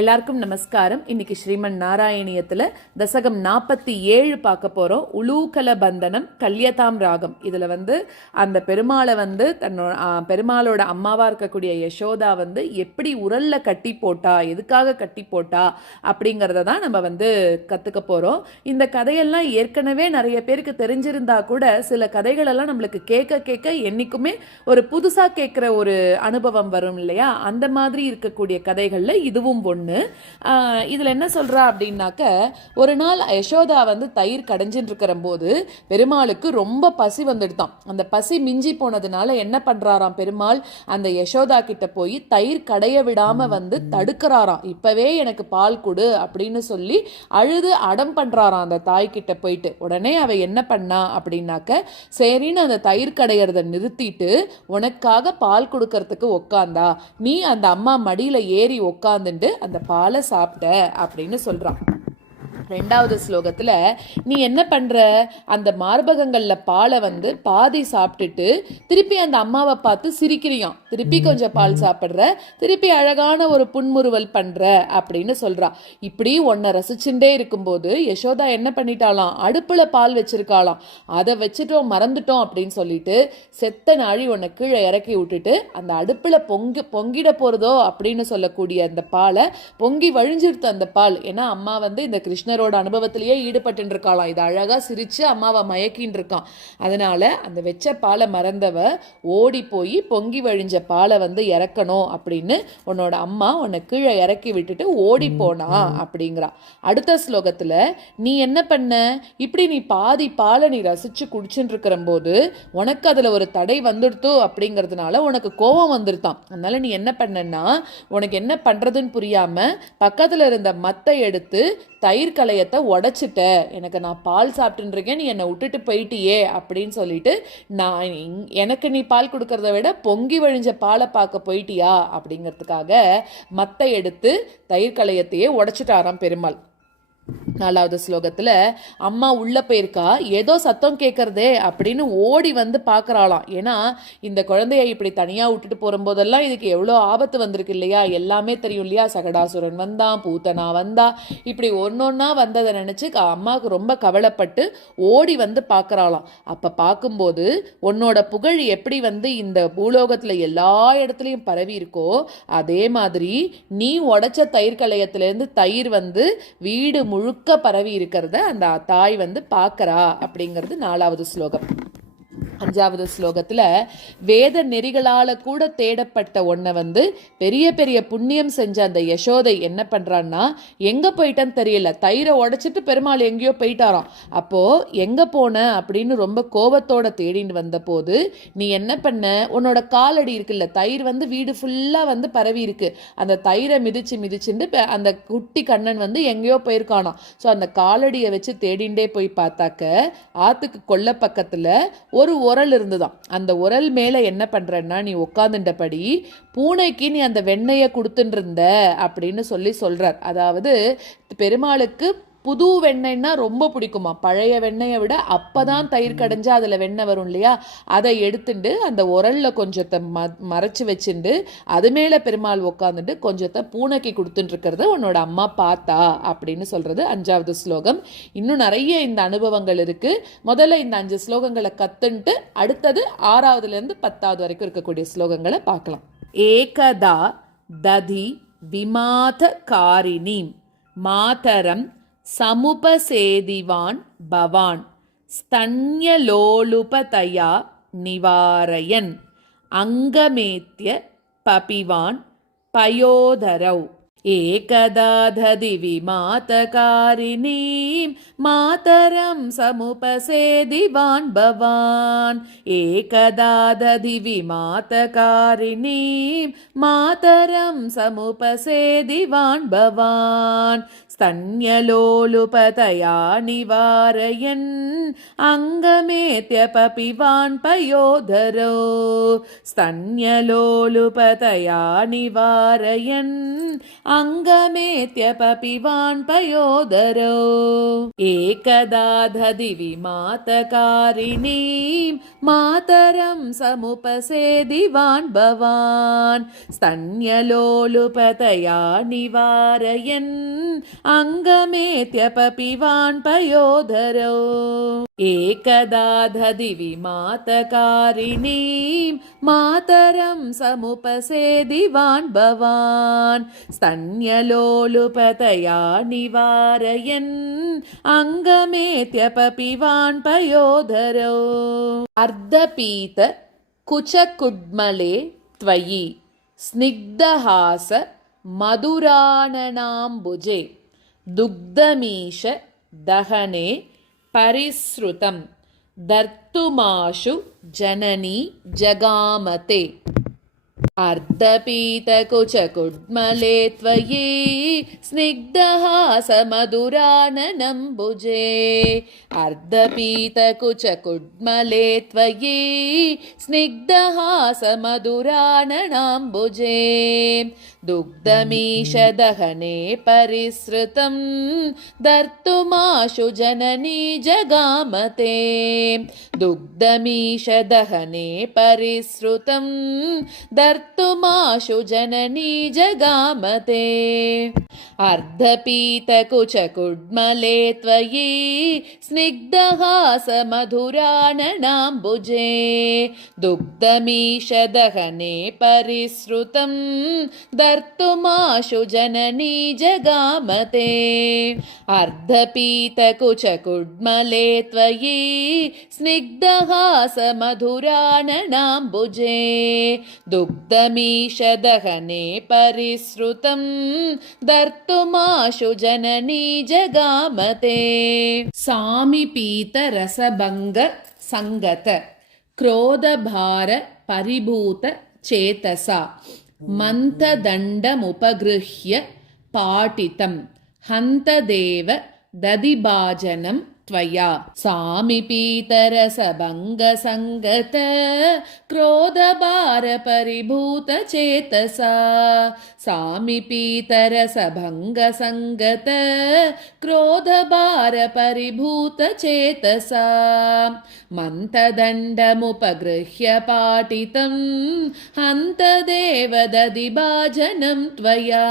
எல்லாருக்கும் நமஸ்காரம். இன்னைக்கு ஸ்ரீமன் நாராயணியத்துல தசகம் 47 பார்க்க போறோம். உலூகல பந்தனம் கல்யதாம் ராகம். இதுல அந்த பெருமாளை பெருமாளோட அம்மாவா இருக்கக்கூடிய யசோதா எப்படி உரல்ல கட்டி போட்டா, எதுக்காக கட்டி போட்டா அப்படிங்கறத தான் நம்ம கத்துக்க போறோம். இந்த கதையெல்லாம் ஏற்கனவே நிறைய பேருக்கு தெரிஞ்சிருந்தா கூட சில கதைகள் எல்லாம் நம்மளுக்கு கேட்க கேட்க என்னைக்குமே ஒரு புதுசா கேட்கிற ஒரு அனுபவம் வரும் இல்லையா? அந்த மாதிரி இருக்கக்கூடிய கதைகள்ல இதுவும் ஒண்ணு. இதுல என்ன சொல்றா அப்படின்னாக்க, ஒரு நாள் யசோதா தயிர் கடைஞ்சிட்டு இருக்கிற போது பெருமாளுக்கு ரொம்ப பசி வந்துடுதான். அந்த பசி மிஞ்சி போனதுனால என்ன பண்றாராம் பெருமாள், அந்த யசோதா கிட்ட போய் தயிர் கடைய விடாம தடுக்கிறாராம். இப்பவே எனக்கு பால் கொடு அப்படின்னு சொல்லி அழுது அடம் பண்றாராம் அந்த தாய் கிட்ட போயிட்டு. உடனே அவ என்ன பண்ணா அப்படின்னாக்க, சரின்னு அந்த தயிர் கடையறத நிறுத்திட்டு உனக்காக பால் கொடுக்கறதுக்கு உக்காந்தா. நீ அந்த அம்மா மடியில ஏறி உக்காந்துட்டு அந்த பாலை சாப்பிட்ட அப்படின்னு சொல்றான். ரெண்டாவது ஸ்லோகத்துல நீ என்ன பண்ற, அந்த மார்பகங்கள்ல பாலை பாதி சாப்பிட்டுட்டு திருப்பி அந்த அம்மாவை பார்த்து சிரிக்கிறியாம். திருப்பி கொஞ்சம் பால் சாப்பிடுற, திருப்பி அழகான ஒரு புன்முறுவல் பண்ற அப்படின்னு சொல்றா. இப்படி உன்னை ரசிச்சுட்டே இருக்கும்போது யசோதா என்ன பண்ணிட்டாலாம், அடுப்புல பால் வச்சிருக்காளாம். அதை வச்சுட்டோம் மறந்துட்டோம் அப்படின்னு சொல்லிட்டு செத்த நாழி உன்னை கீழே இறக்கி விட்டுட்டு அந்த அடுப்புல பொங்கிட போறதோ அப்படின்னு சொல்லக்கூடிய அந்த பாலை பொங்கி வழிஞ்சிருத்து அந்த பால். ஏன்னா அம்மா இந்த கிருஷ்ணரோட அனுபவத்திலேயே ஈடுபட்டு இருக்காளாம். இது அழகா சிரிச்சு அம்மாவை மயக்கின்னு இருக்கான். அதனால அந்த வெச்ச பாலை மறந்தவ ஓடி போய் பொங்கி வழிஞ்ச பாலை இறக்கணும் அப்படின்னு உன்னோட அம்மா உன்னை கீழே இறக்கி விட்டுட்டு ஓடி போனா அப்படிங்கிறா. அடுத்த ஸ்லோகத்துல நீ என்ன பண்ண, இப்படி நீ பாதி பாலை நீ ரசிச்சு குடிச்சுட்டு இருக்கிற போது உனக்கு அதுல ஒரு தடை வந்துடுத்தோ அப்படிங்கிறதுனால உனக்கு கோபம் வந்துருத்தான். அதனால நீ என்ன பண்ணனா, உனக்கு என்ன பண்றதுன்னு புரியாம பக்கத்துல இருந்த மத்தை எடுத்து தயிர் கலையத்தை உடைச்சிட்ட. நான் பால் சாப்பிட்டு இருக்கேன், நீ என்னை விட்டுட்டு போயிட்டியே அப்படின்னு சொல்லிட்டு எனக்கு நீ பால் கொடுக்கறத விட பொங்கி வழிஞ்ச பாலை பார்க்க போயிட்டியா அப்படிங்கிறதுக்காக மத்தை எடுத்து தயிர் கலையத்தையே உடைச்சிட்டாராம் பெருமாள். நாலாவது ஸ்லோகத்துல அம்மா உள்ள போயிருக்கா, ஏதோ சத்தம் கேட்கறதே அப்படின்னு ஓடி பாக்குறாளாம். ஏன்னா இந்த குழந்தைய இப்படி தனியா விட்டுட்டு போகும்போதெல்லாம் இதுக்கு எவ்வளோ ஆபத்து வந்திருக்கு இல்லையா, எல்லாமே தெரியும் இல்லையா. சகடாசுரன் வந்தான், பூத்தனா வந்தா, இப்படி ஒன்னொன்னா வந்ததை நினைச்சு அம்மாவுக்கு ரொம்ப கவலைப்பட்டு ஓடி பாக்குறாளாம். அப்ப பார்க்கும்போது உன்னோட புகழ் எப்படி இந்த பூலோகத்துல எல்லா இடத்துலயும் பரவி இருக்கோ அதே மாதிரி நீ உடைச்ச தயிர் கலையத்திலிருந்து தயிர் வீடு முழுக்க பரவி இருக்கிறத அந்த தாய் பார்க்கறா அப்படிங்கிறது நாலாவது ஸ்லோகம். அஞ்சாவது ஸ்லோகத்துல வேத நெறிகளால கூட தேடப்பட்ட ஒன்ன பெரிய பெரிய புண்ணியம் செஞ்ச அந்த யசோதை என்ன பண்றான்னா, எங்க போயிட்டான்னு தெரியல, தயிரை உடைச்சிட்டு பெருமாள் எங்கேயோ போயிட்டாராம். அப்போ எங்க போன அப்படின்னு ரொம்ப கோபத்தோட தேடின்னு வந்த போது நீ என்ன பண்ண, உன்னோட காலடி இருக்குல்ல, தயிர் வீடு ஃபுல்லா பரவி இருக்கு. அந்த தயிரை மிதிச்சுட்டு அந்த குட்டி கண்ணன் எங்கேயோ போயிருக்கானாம். ஸோ அந்த காலடியை வச்சு தேடிண்டே போய் பார்த்தாக்க ஆத்துக்கு கொல்ல பக்கத்துல ஒரு உரல் இருந்துதான். அந்த உரல் மேல என்ன பண்றன்னா, நீ உட்காந்துட்டபடி பூனைக்கு நீ அந்த வெண்ணெயை கொடுத்துட்டு இருந்த அப்படின்னு சொல்றார். அதாவது பெருமாளுக்கு புது வெண்ணெய்னா ரொம்ப பிடிக்குமா. பழைய வெண்ணெயை விட அப்பதான் தயிர் கடைஞ்சா அதுல வெண்ணெய் வரும் இல்லையா, அதை எடுத்துட்டு அந்த உரல்ல கொஞ்சத்தை மறைச்சு வச்சுட்டு அது மேல பெருமாள் உட்காந்துட்டு கொஞ்சத்தை பூனைக்கு கொடுத்துட்டு இருக்கிறத உன்னோட அம்மா பார்த்தா அப்படின்னு சொல்றது அஞ்சாவது ஸ்லோகம். இன்னும் நிறைய இந்த அனுபவங்கள் இருக்கு. முதல்ல இந்த 5 ஸ்லோகங்களை கத்துன்ட்டு அடுத்தது 6வதுல இருந்து 10வது வரைக்கும் இருக்கக்கூடிய ஸ்லோகங்களை பார்க்கலாம். ஏகதா ததி விமாத காரிணீம் மாதரம் சமுபசேதிவான் பவான் ஸ்தன்யலோலுபதயா நிவாரயன் அங்கமேத்ய பபிவான் பயோதரௌ. ஏகதா ததி விமாதகாரிணீம் மாதரம் சமுபசேதிவான் பவான். ஏகதா ததி விமாதகாரிணீம் மாதரம் சமுபசேதிவான் பவான் स्तन्यलोलुपतया निवारयन् अङ्गमेत्यपपिवान् पयोधरो स्तन्यलोलुपतया निवारयन् अङ्गमेत्यपपिवान् पयोदरो एकदा दधि विमातकारिणीं मातरं समुपसेदिवान् भवान् स्तन्यलोलुपतया निवारयन् अङ्गमेत्यपपिवान् पयोदरो एकदा दधि विमातकारिणीं मातरं समुपसेदिवान् भवान् स्तन्यलोलुपतया निवारयन् अङ्गमेत्यपपिवान् पयोदरो अर्धपीत कुचकुड्मले त्वयि स्निग्धहास मधुराननाम्बुजे दुग्धमीश दहने परिसृतं दर्तुमाशु जननी जगामते अर्धपीतकुचकुड्मले त्वयि स्निग्धहासमधुराननम्बुजे अर्धपीतकुचकुड्मले त्वयि स्निग्धहासमधुराननाम्बुजे दुग्धमीशदहने परिसृतं दर्तुमाशु जननी जगामते दुग्धमीशदहने परिसृतं दर्तुमाशु जननी जगामते अर्धपीतकुचकुड्मले त्वयि स्निग्धहासमधुराननाम्बुजे दुग्धमीशदहने परिसृतं दर्तुमाशु जननी जगामते अर्धपीतकुचकुड्मले त्वयि स्निग्धहासमधुराननाम्बुजे दुग्धमीशदहने परिसृतं दर्तुमाशु जननी जगामते सामिपीतरसभङ्ग संगत क्रोधभार परिभूत चेतसा मन्थदण्डमुपगृह्य पाटितं हन्तदेव दधिभाजनं त्वया सामिपीतरसभङ्गसङ्गत क्रोधभारपरिभूतचेतसा सामिपीतरसभङ्गसङ्गत क्रोधभारपरिभूतचेतसा मन्थदण्डमुपगृह्य पाटितं हन्तदेव दधिभाजनं त्वया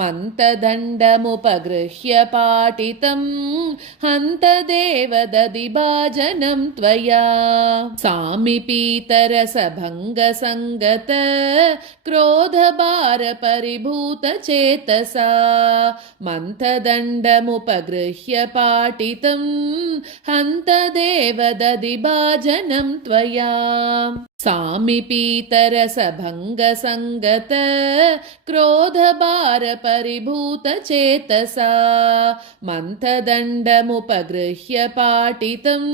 मन्थदण्डमुपगृह्य पाटितं हन्तदेव दधिभाजनं त्वया सामिपीतरसभङ्गसङ्गत क्रोधभारपरिभूतचेतसा मन्थदण्डमुपगृह्य पाटितं हन्तदेव दधिभाजनं त्वया सामिपीतरसभङ्गसङ्गत क्रोधभारपरिभूतचेतसा मन्थदण्डमुपगृह्य पाटितं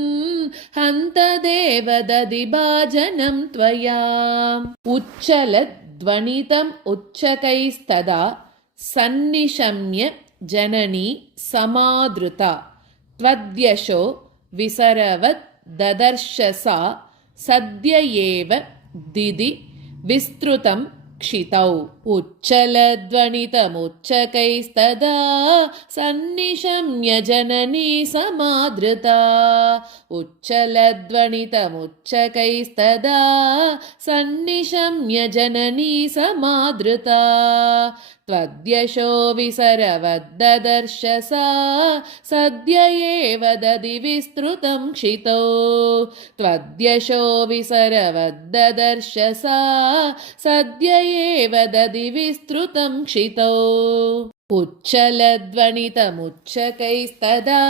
हन्तदेव दधिभाजनं त्वया उच्चलध्वनितम् उच्चकैस्तदा सन्निशम्य जननी समादृता त्वद्यशो विसरवत् ददर्श सा सद्य एव दिदि विस्तृतं क्षितौ उच्चलध्वनितमुच्चकैस्तदा सन्निशम्य जननी समादृता उच्चलध्वनितमुच्चकैस्तदा सन्निशम्य जननी समादृता त्वद्यशो विसरवद्ददर्श सा सद्य एव दधि विस्तृतं क्षितौ त्वद्यशो विसरवद्ददर्श सा सद्य एव दधि विस्तृतं क्षितौ उच्चलध्वनितमुच्चकैस्तदा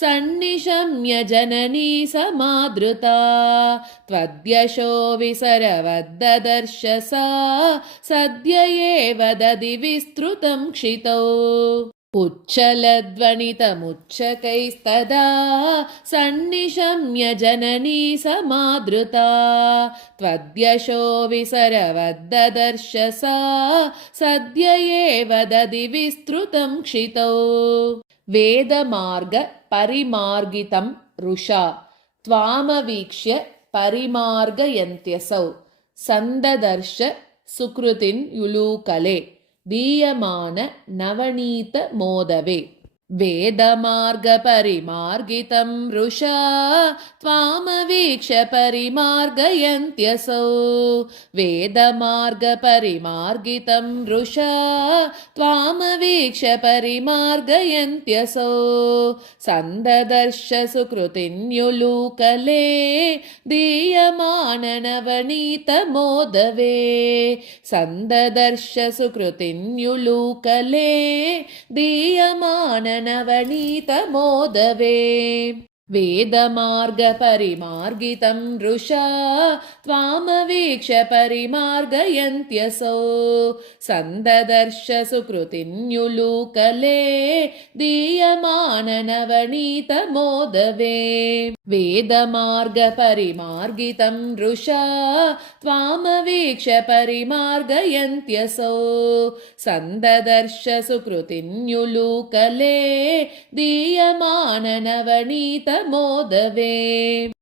सन्निशम्य जननी समादृता त्वद्यशो विसरवद्ददर्श सा सद्य एव दधि विस्तृतं क्षितौ उच्चलध्वनितमुच्चकैस्तदा सन्निशम्य जननी समादृता त्वद्यशो विसरवद्ददर्श सा सद्य एव दधि विस्तृतं क्षितौ वेदमार्ग परिमार्गितं रुषा त्वामवीक्ष्य परिमार्गयन्त्यसौ सन्ददर्श सुकृतिं युलूकले दीयमान नवनीत मोदवे वेदमार्गपरिमार्गितं रुषा त्वामवीक्ष्य परिमार्गयन्त्यसौ वेदमार्गपरिमार्गितं रुषा त्वामवीक्ष्य परिमार्गयन्त्यसौ सन्ददर्श सुकृतिन्युलूकले दीयमाननवनीतमोदवे सन्ददर्श सुकृतिन्युलूकले दीयमाननवनीतमोदवे वेदमार्गपरिमार्गितं रुषा त्वामवीक्ष्य परिमार्गयन्त्यसौ सन्ददर्श सुकृतिन्युलूकले दीयमाननवनीतमोदवे वेदमार्गपरिमार्गितं रुषा त्वामवीक्ष्य परिमार्गयन्त्यसौ सन्ददर्श सुकृतिन्युलूकले दीयमाननवनीतमोदवे